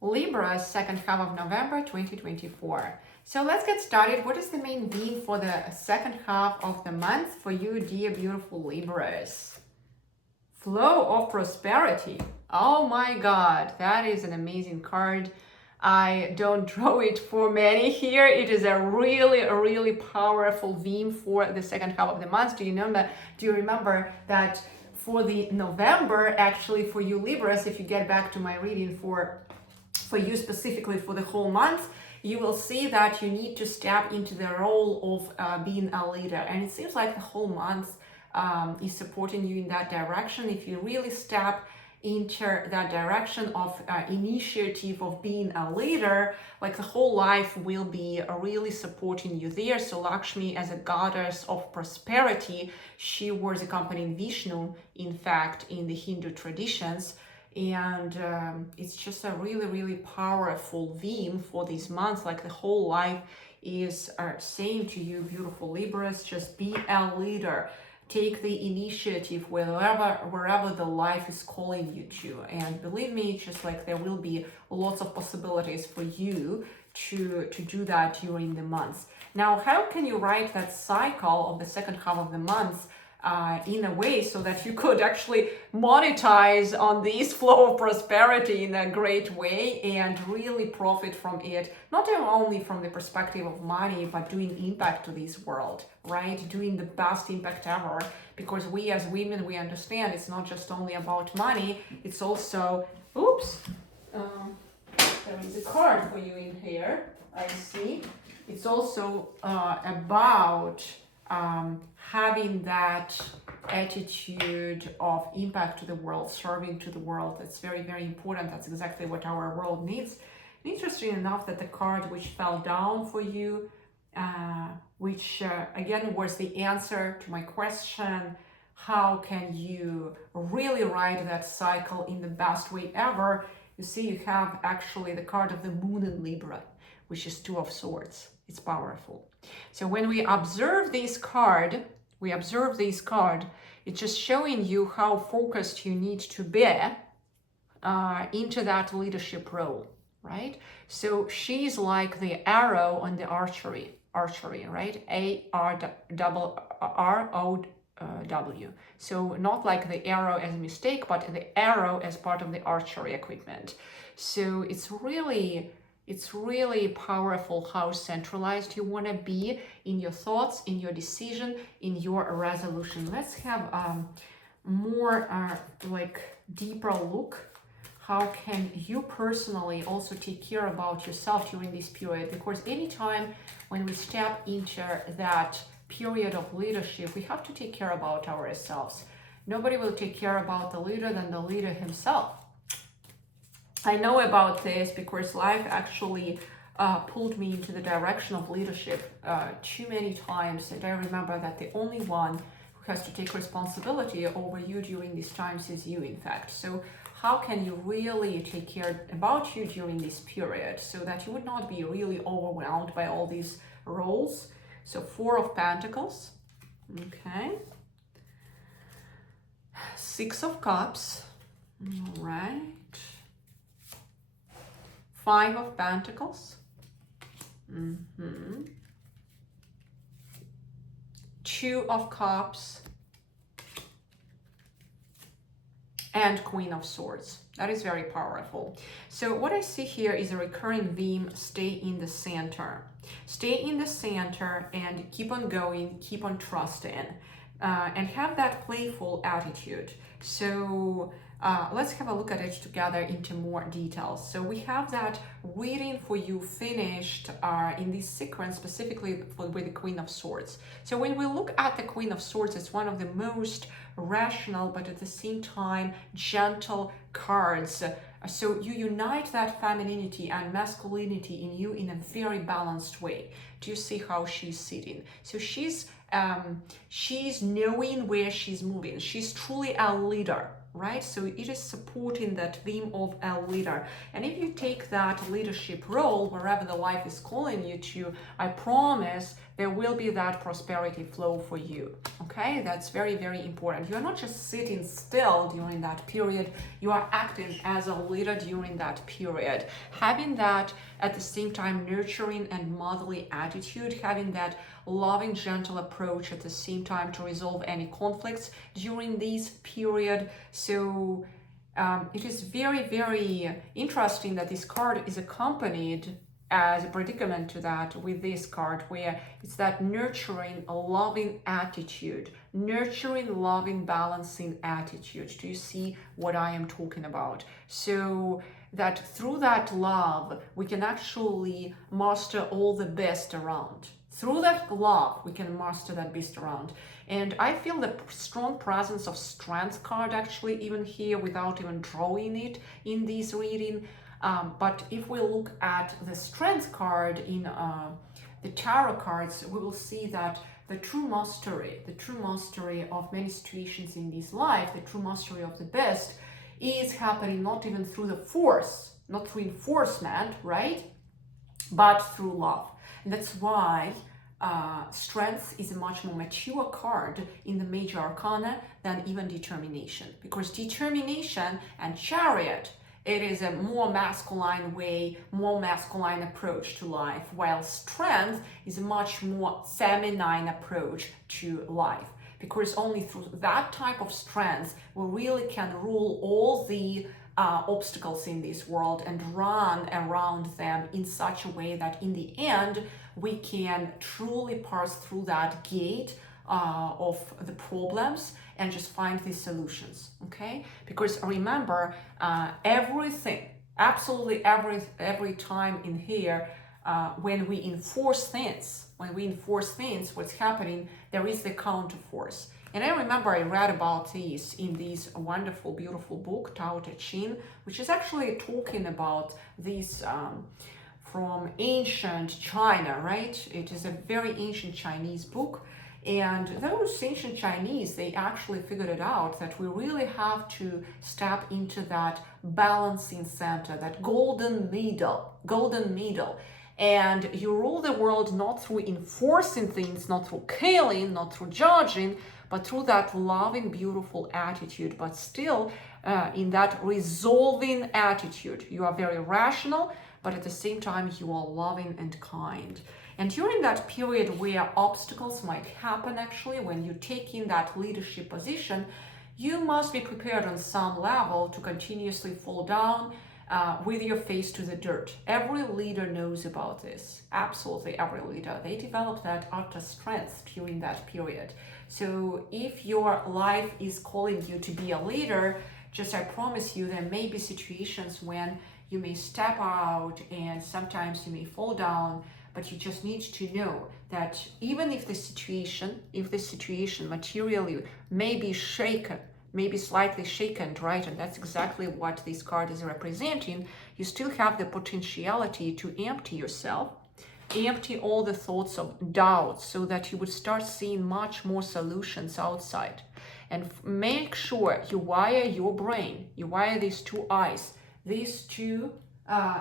Libra, second half of November 2024. So let's get started. What is the main theme for the second half of the month for you, dear beautiful Libras? Flow of prosperity. Oh my God, that is an amazing card. I don't draw it for many here. It is a really powerful theme for the second half of the month. Do you remember that for the November, actually for you Libras, if you get back to my reading for you specifically for the whole month, you will see that you need to step into the role of being a leader. And it seems like the whole month is supporting you in that direction. If you really step into that direction of initiative of being a leader, like the whole life will be really supporting you there. So Lakshmi, as a goddess of prosperity, she was accompanying Vishnu, in fact, in the Hindu traditions. And it's just a really powerful theme for this month. Like the whole life is saying to you, beautiful Libras, just be a leader. Take the initiative wherever the life is calling you to. And believe me, it's just like there will be lots of possibilities for you to do that during the months. Now, how can you write that cycle of the second half of the month in a way so that you could actually monetize on this flow of prosperity in a great way and really profit from it, not only from the perspective of money, but doing impact to this world, right? Doing the best impact ever, because we as women, we understand it's not just only about money, it's also, there is a card for you in here, I see. It's also about having that attitude of impact to the world, serving to the world. That's very important. That's exactly what our world needs. And interesting enough that the card which fell down for you, which again was the answer to my question, how can you really ride that cycle in the best way ever? You see, you have actually the card of the Moon in Libra, which is Two of Swords. It's powerful. So when we observe this card, it's just showing you how focused you need to be into that leadership role, right? So she's like the arrow on the archery, right? ARROW. So not like the arrow as a mistake, but the arrow as part of the archery equipment. So it's really powerful how centralized you want to be in your thoughts, in your decision, in your resolution. Let's have more deeper look. How can you personally also take care about yourself during this period? Because anytime when we step into that period of leadership, we have to take care about ourselves. Nobody will take care about the leader than the leader himself. I know about this because life actually pulled me into the direction of leadership too many times, and I remember that the only one who has to take responsibility over you during these times is you, in fact. So how can you really take care about you during this period so that you would not be really overwhelmed by all these roles? So Four of Pentacles, okay. Six of Cups, all right. Five of Pentacles, Two of Cups, and Queen of Swords. That is very powerful. So what I see here is a recurring theme: stay in the center. Stay in the center and keep on going, keep on trusting, and have that playful attitude. So let's have a look at it together into more details. So we have that reading for you finished in this sequence, specifically with the Queen of Swords. So when we look at the Queen of Swords, it's one of the most rational, but at the same time gentle cards. So you unite that femininity and masculinity in you in a very balanced way. Do you see how she's sitting? So she's knowing where she's moving. She's truly a leader, right? So it is supporting that theme of a leader. And if you take that leadership role wherever the life is calling you to, I promise there will be that prosperity flow for you. Okay, that's very, very important. You're not just sitting still during that period, you are acting as a leader during that period. Having that at the same time nurturing and motherly attitude, having that loving, gentle approach at the same time to resolve any conflicts during this period. So it is very, very interesting that this card is accompanied as a predicament to that with this card, where it's that nurturing, loving attitude, nurturing, loving, balancing attitude. Do you see what I am talking about? So that through that love, we can actually master all the best around. Through that love, we can master that best around. And I feel the strong presence of Strength card actually even here without even drawing it in this reading. But if we look at the Strength card in the tarot cards, we will see that the true mastery of many situations in this life, the true mastery of the best, is happening not even through the force, not through enforcement, right? But through love. And that's why Strength is a much more mature card in the major arcana than even Determination. Because Determination and Chariot, it is a more masculine way, more masculine approach to life, while Strength is a much more feminine approach to life. Because only through that type of strength we really can rule all the obstacles in this world and run around them in such a way that in the end we can truly pass through that gate of the problems and just find these solutions. Okay, because remember, everything, absolutely every time in here, when we enforce things, what's happening, there is the counter force. And I remember I read about this in this wonderful, beautiful book, 𝐋𝐢𝐻N, which is actually talking about this from ancient China, right? It is a very ancient Chinese book. And those ancient Chinese, they actually figured it out that we really have to step into that balancing center, that golden middle. And you rule the world not through enforcing things, not through killing, not through judging, but through that loving, beautiful attitude, but still in that resolving attitude. You are very rational, but at the same time, you are loving and kind. And during that period where obstacles might happen, actually, when you take in that leadership position, you must be prepared on some level to continuously fall down with your face to the dirt. Every leader knows about this. Absolutely every leader. They develop that utter strength during that period. So if your life is calling you to be a leader, just I promise you there may be situations when you may step out and sometimes you may fall down, but you just need to know that even if the situation materially may be shaken, maybe slightly shaken, right? And that's exactly what this card is representing. You still have the potentiality to empty yourself, empty all the thoughts of doubts, so that you would start seeing much more solutions outside. And make sure you wire your brain, you wire these two eyes, these two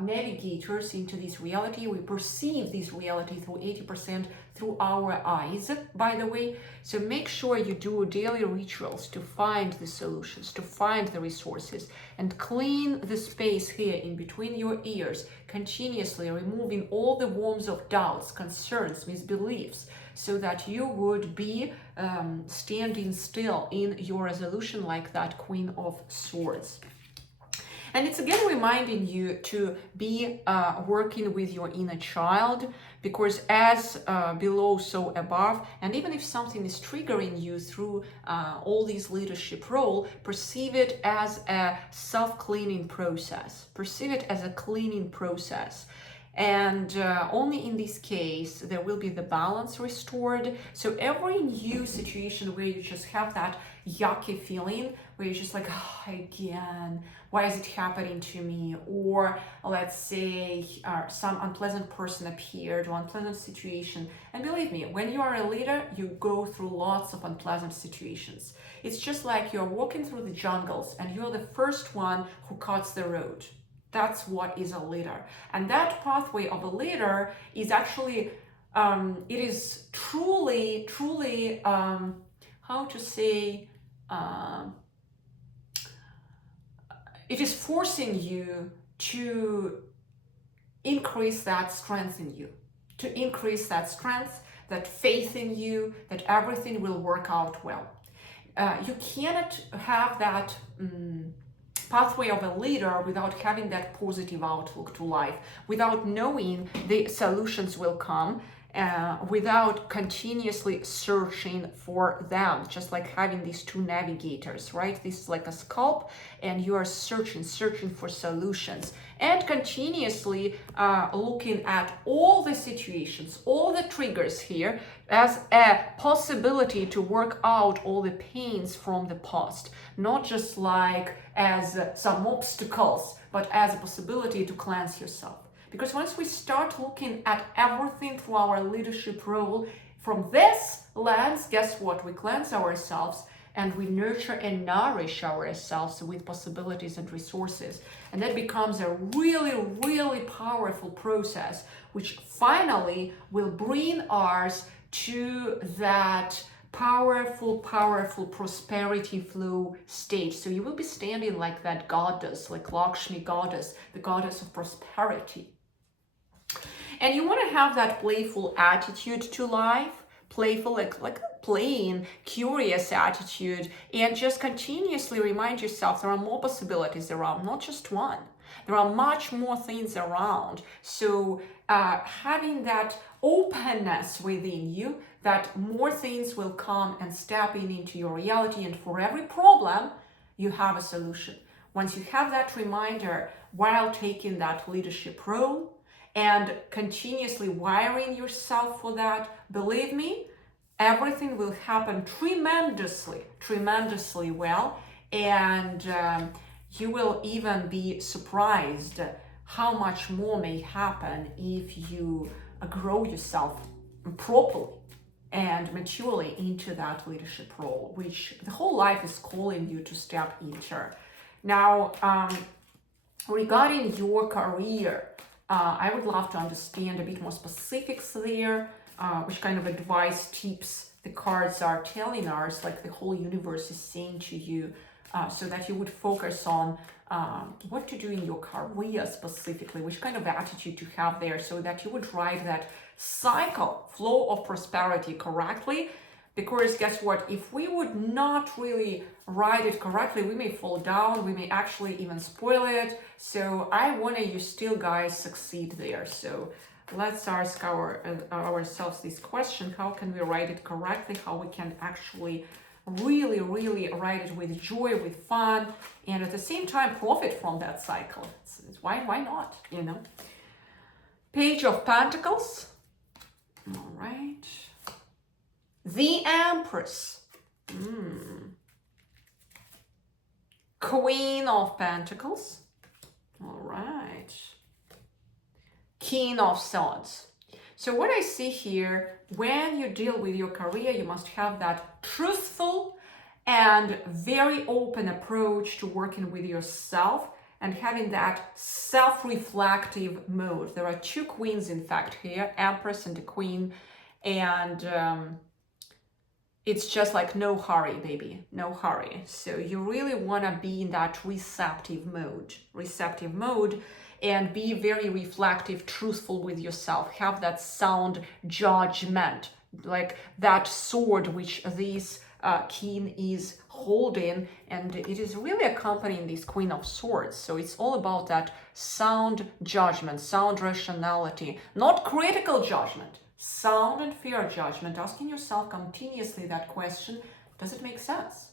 navigators into this reality. We perceive this reality through 80% through our eyes, by the way. So make sure you do daily rituals to find the solutions, to find the resources, and clean the space here in between your ears, continuously removing all the worms of doubts, concerns, misbeliefs, so that you would be standing still in your resolution like that Queen of Swords. And it's again reminding you to be working with your inner child, because as below, so above. And even if something is triggering you through all these leadership role, perceive it as a self-cleaning process. Perceive it as a cleaning process. And only in this case, there will be the balance restored. So every new situation where you just have that yucky feeling, where you're just like, oh, again, why is it happening to me? Or let's say some unpleasant person appeared, or unpleasant situation. And believe me, when you are a leader, you go through lots of unpleasant situations. It's just like you're walking through the jungles and you're the first one who cuts the road. That's what is a leader. And that pathway of a leader is actually it is truly, truly, how to say, it is forcing you to increase that strength in you, to increase that strength, that faith in you, that everything will work out well. You cannot have that pathway of a leader without having that positive outlook to life, without knowing the solutions will come, without continuously searching for them, just like having these two navigators, right? This is like a scope, and you are searching for solutions, and continuously looking at all the situations, all the triggers here as a possibility to work out all the pains from the past, not just like as some obstacles, but as a possibility to cleanse yourself. Because once we start looking at everything through our leadership role from this lens, guess what? We cleanse ourselves and we nurture and nourish ourselves with possibilities and resources. And that becomes a really, really powerful process, which finally will bring us to that powerful prosperity flow stage. So you will be standing like that goddess, like Lakshmi goddess, the goddess of prosperity. And you want to have that playful attitude to life, playful, like a playing, curious attitude, and just continuously remind yourself there are more possibilities around, not just one. There are much more things around. So having that openness within you, that more things will come and step into your reality, and for every problem, you have a solution. Once you have that reminder while taking that leadership role, and continuously wiring yourself for that, believe me, everything will happen tremendously well, and you will even be surprised how much more may happen if you grow yourself properly and maturely into that leadership role, which the whole life is calling you to step into. Now, regarding your career, I would love to understand a bit more specifics there, which kind of advice, tips the cards are telling us, like the whole universe is saying to you, so that you would focus on what to do in your career specifically, which kind of attitude to have there, so that you would ride that flow of prosperity correctly. Because guess what, if we would not really ride it correctly, we may fall down, we may actually even spoil it. So I want you still guys succeed there. So let's ask ourselves this question: how can we ride it correctly? How we can actually really ride it with joy, with fun, and at the same time profit from that cycle? Why not, you know? Page of Pentacles. All right. The Empress. Queen of Pentacles. All right. King of Swords. So what I see here, when you deal with your career, you must have that truthful and very open approach to working with yourself and having that self-reflective mode. There are two queens, in fact, here, Empress and the Queen, and it's just like no hurry, baby, no hurry. So you really want to be in that receptive mode, and be very reflective, truthful with yourself. Have that sound judgment, like that sword which this king is holding, and it is really accompanying this Queen of Swords. So it's all about that sound judgment, sound rationality, not critical judgment, sound and fair judgment, asking yourself continuously that question: does it make sense?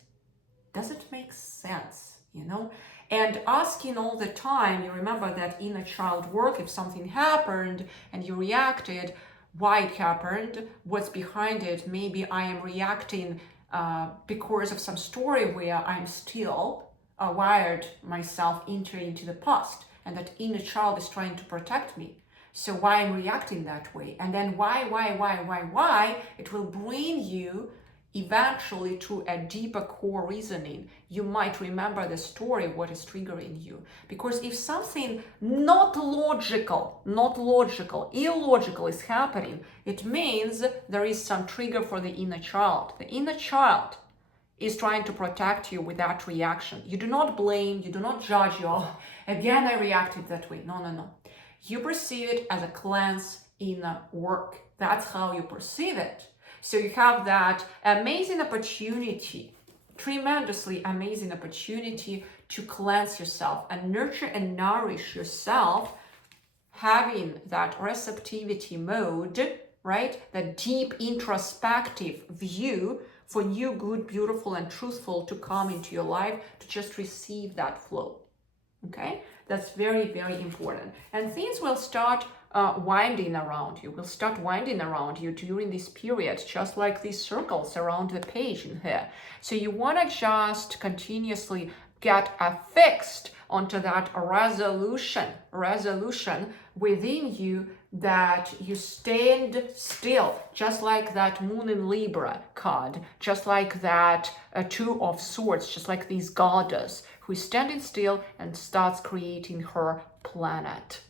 Does it make sense? You know? And asking all the time, you remember that inner child work, if something happened and you reacted, why it happened, what's behind it. Maybe I am reacting because of some story where I'm still wired myself into the past, and that inner child is trying to protect me. So why I'm reacting that way, and then why, it will bring you eventually through a deeper core reasoning, you might remember the story of what is triggering you. Because if something not logical, illogical is happening, it means there is some trigger for the inner child. The inner child is trying to protect you with that reaction. You do not blame, you do not judge, oh, again I reacted that way. No. You perceive it as a cleanse inner work. That's how you perceive it. So you have that amazing opportunity, tremendously amazing opportunity to cleanse yourself and nurture and nourish yourself, having that receptivity mode, right? That deep introspective view for new, good, beautiful, and truthful to come into your life, to just receive that flow. Okay? That's very, very important. And things will start winding around you, during this period, just like these circles around the page in here. So you want to just continuously get affixed onto that resolution within you, that you stand still, just like that Moon in Libra card, just like that Two of Swords, just like this goddess who is standing still and starts creating her planet.